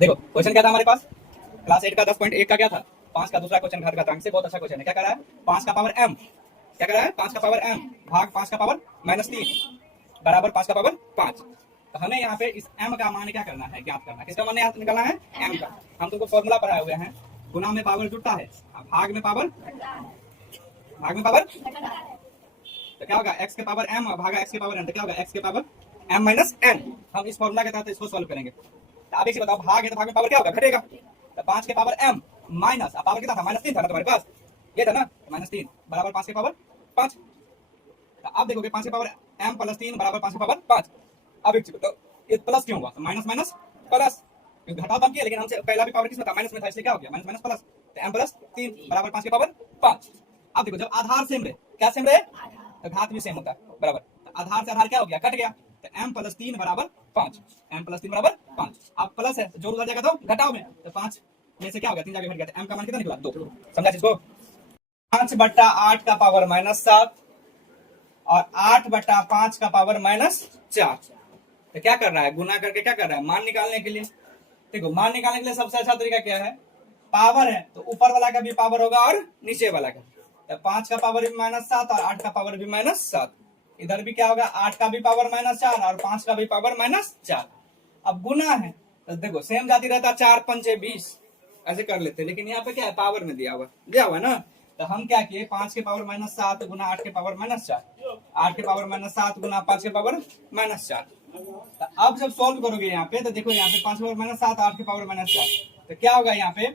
देखो क्वेश्चन क्या था हमारे पास, क्लास 8 का 10.1 का क्या था, 5 का दूसरा क्वेश्चन घातांक से, बहुत अच्छा क्वेश्चन है। क्या कर रहा है, 5 का पावर m, क्या कर रहा है, 5 का पावर m भाग 5 का पावर -3 बराबर 5 का पावर 5। तो हमें यहाँ पे इस m का मान क्या करना है, ज्ञात करना है। किसका मान निकालना है, m का। हम तुमको फॉर्मूला पढ़ाए हुए हैं, गुना में पावर जुड़ता है, भाग में पावर, तो क्या होगा, x के पावर m भागा x के पावर n, तो क्या होगा, x के पावर m माइनस n। हम इस फॉर्मूला के तहत इसको सॉल्व करेंगे। तो आप एक बताओ, भाग है तो भाग में पावर क्या होगा, घटेगा। तो 5 के पावर m माइनस, पावर कितना था, -3 था ना तुम्हारे पास, ये था ना, -3 बराबर 5 के पावर 5। तो अब देखोगे 5 के पावर m प्लस 3 बराबर 5 के पावर 5। अब एक बताओ, ये प्लस क्यों हुआ, माइनस माइनस प्लस, घटाव तो हम किया, लेकिन हमसे पहला भी पावर किसमें था, माइनस में था, इसलिए क्या हो गया, माइनस माइनस प्लस। तो m प्लस 3 बराबर 5 के पावर 5। अब देखो, जब आधार सेम रहे, क्या सेम रहे, तो घात भी सेम होता है, बराबर। तो आधार से आधार क्या हो गया, कट गया। तो m प्लस 3 बराबर 5, m प्लस 3 बराबर 5। अब प्लस है, जोड़ उधर जाएगा तो घटाव में, तो 5 में से क्या हो गया, 3 जाके घट गया। तो m का मान कितना निकला, 2। समझा इसको, 5/8 का पावर -7 और 8/5 का पावर -4। तो क्या कर रहा है, गुना करके क्या कर रहा है, मान निकालने के लिए। देखो, मान निकालने के लिए सबसे अच्छा तरीका क्या है, पावर है तो ऊपर वाला का भी पावर होगा और नीचे वाला का। तो 5 का पावर भी -7 और 8 का पावर भी -7। इधर भी क्या होगा, 8 का भी पावर -4 और 5 का भी पावर -4। अब गुना है तो देखो सेम जाती रहता, 4 पंचे 20, ऐसे कर लेते, लेकिन यहाँ पे क्या है, पावर में दिया हुआ ना। तो हम क्या किए, 5 के पावर -7 गुना 8 के पावर -4, 8 के पावर -7 गुना 5 के पावर -4। तो अब जब सॉल्व करोगे यहाँ पे, तो देखो यहाँ पे 5 के पावर -7, 8 के पावर -4, तो क्या होगा यहाँ पे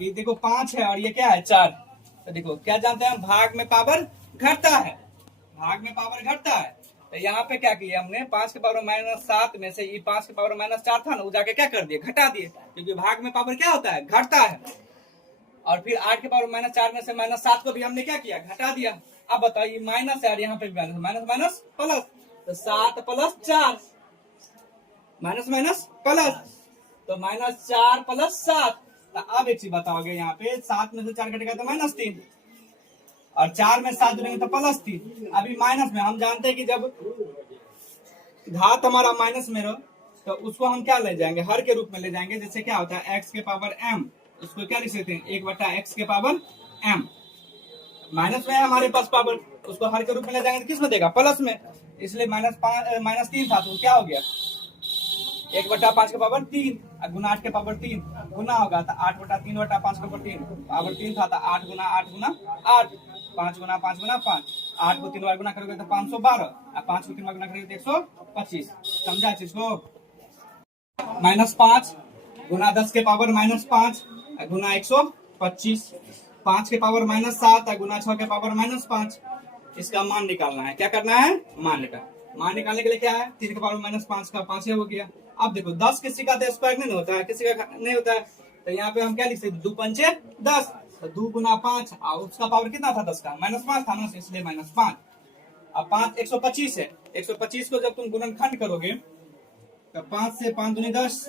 कि देखो 5 है और ये क्या है, 4। तो देखो क्या जानते हैं हम, भाग में पावर घटता है, भाग में पावर घटता है। तो यहाँ पे क्या किया हमने, 5 के पावर -7 में से ये 5 के पावर -4 था ना, वो जाके क्या कर दिए, घटा दिए, क्योंकि भाग में पावर क्या होता है, घटता है। और फिर 8 के पावर -4 में से -7 को भी हमने क्या किया, घटा दिया। अब बताइए माइनस है, यहाँ पे माइनस, माइनस माइनस प्लस, तो 7 + 4, माइनस माइनस प्लस, तो -4 + 7। तो अब एक चीज बताओगे, यहाँ पे 7 में से 4 घटेगा तो -3, और 4 में 7 जुड़ेंगे तो +3। अभी माइनस में हम जानते हैं कि जब घात हमारा माइनस में रहो, तो उसको हम क्या ले जाएंगे, हर के रूप में ले जाएंगे। जैसे क्या होता है, x के पावर m, उसको क्या लिख सकते हैं, 1/x के पावर m। माइनस में है हमारे पास पावर, उसको हर के रूप में ले जाएंगे तो किस में देगा, प्लस में। इसलिए -3 था, तो क्या हो गया, 1/5 के पावर 3 गुना 8 के पावर 3 गुना होगा, तो 8/3/5 के पावर 3, पावर 3 था, तो 8 गुना 8 गुना 8, 5 गुना 5 गुना 5, 8 को 3 बार गुना करोगे तो 512, और 5 को 3 बार गुना करोगे तो 125। समझा चीज को, -5 गुना 10 के पावर -5 गुना 125, 5 के पावर -7 गुना 6 के पावर -5। इसका मान निकालना है, क्या करना है, मान निकालने के लिए क्या है, 3 के पावर -5 का 5 हो गया। अब देखो 10 किसी का तो स्क्वायर नहीं होता है, किसी का नहीं होता है, तो यहाँ पे हम क्या लिख सकते, 2 पंचे 10, तो 2 गुना 5, और उसका पावर कितना था, 10 का -5 था ना, इसलिए -5। अब 5 125 है, 125 को जब तुम गुणनखंड करोगे, तो 5 से 5 दूनी 10,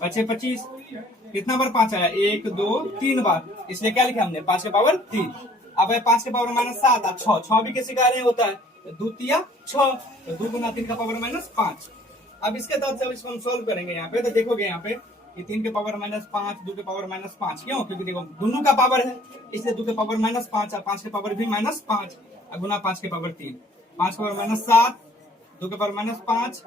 5 25, कितना बार 5 आया, 1 2 3 बार, इसलिए क्या लिखा हमने, 5 के पावर 3। अब है 5 के पावर -7 और 6, 6 भी किसी का नहीं होता है, तो 2 तिया 6, तो 2 गुना 3 का पावर -5। अब इसके तहत जब इसको हम सोल्व करेंगे यहाँ पे, तो देखोगे यहाँ पे कि 3 के पावर -5, 2 के पावर -5, क्यों, क्योंकि देखो दोनों का पावर है, इसलिए 2 के पावर -5 और 5 के पावर भी -5 गुना 5 के पावर 3, 5 के पावर -7, 2 के पावर -5,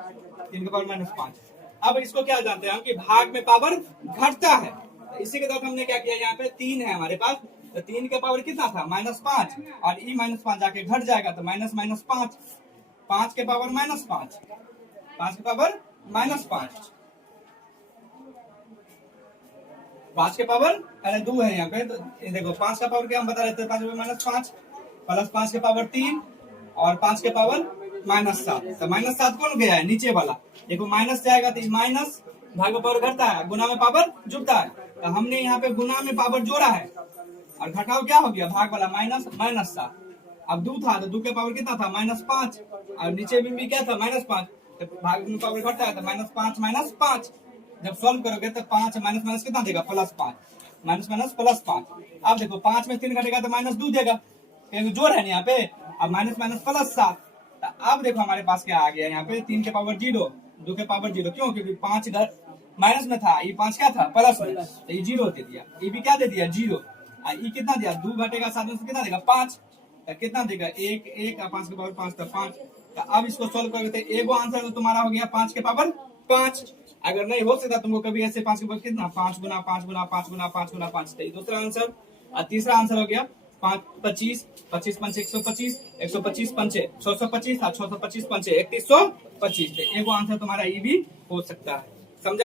3 के पावर -5। अब इसको क्या जानते हैं हम, कि भाग में पावर घटता है। तो इसी के तहत हमने क्या किया, यहाँ पे 3 है हमारे पास, तो 3 के पावर कितना था, -5, और ई -5 जाके घट जाएगा, तो -5, 5 के पावर -5, 5 के पावर -5, 5 के पावर अरे 2 है यहाँ पे, तो देखो 5 का पावर क्या हम बता रहे थे, 5 के पावर -5 प्लस 5 के पावर 3 और 5 के पावर -7। तो -7 कौन गया है, नीचे वाला, देखो माइनस जाएगा तो माइनस, भाग में पावर घटता है, गुना में पावर जुड़ता है। तो हमने यहाँ पे गुना में पावर जोड़ा है, और घटाव क्या हो गया, भाग वाला -7। अब 2 था, तो 2 के पावर कितना था, -5, और नीचे में भी क्या था, -5, तो भाग में पावर घटता है, तो -5 -5। जब सॉल्व करोगे तो 5 माइनस माइनस कितना देगा, +5, माइनस माइनस +5। अब देखो 5 में 3 घटेगा तो -2 देगा, क्योंकि जोड़ है ना यहाँ पे। अब माइनस माइनस +7, तो अब देखो हमारे पास क्या आ गया यहाँ पे, 3 के पावर 0, 2 के पावर 0, क्यों, क्योंकि 5 माइनस में था, ये 5 क्या था प्लस में, तो ये 0 दे दिया, ये भी क्या दे दिया 0, ये कितना दिया 2 घटेगा 7 में से कितना देगा 5, कितना देगा 1 1 5 के पावर 5 था 5। अब इसको सोल्व करके एगो आंसर तो तुम्हारा हो गया 5 के पावर 5। अगर नहीं हो सकता तुमको कभी ऐसे 5 के पावर कितना 5 गुना 5 गुना 5 गुना 5 गुना 5, दूसरा आंसर। और तीसरा आंसर हो गया 5 25 25 5 125 125 पंचे 625 625 पंचे 3125, एगो आंसर तुम्हारा ये भी हो सकता है।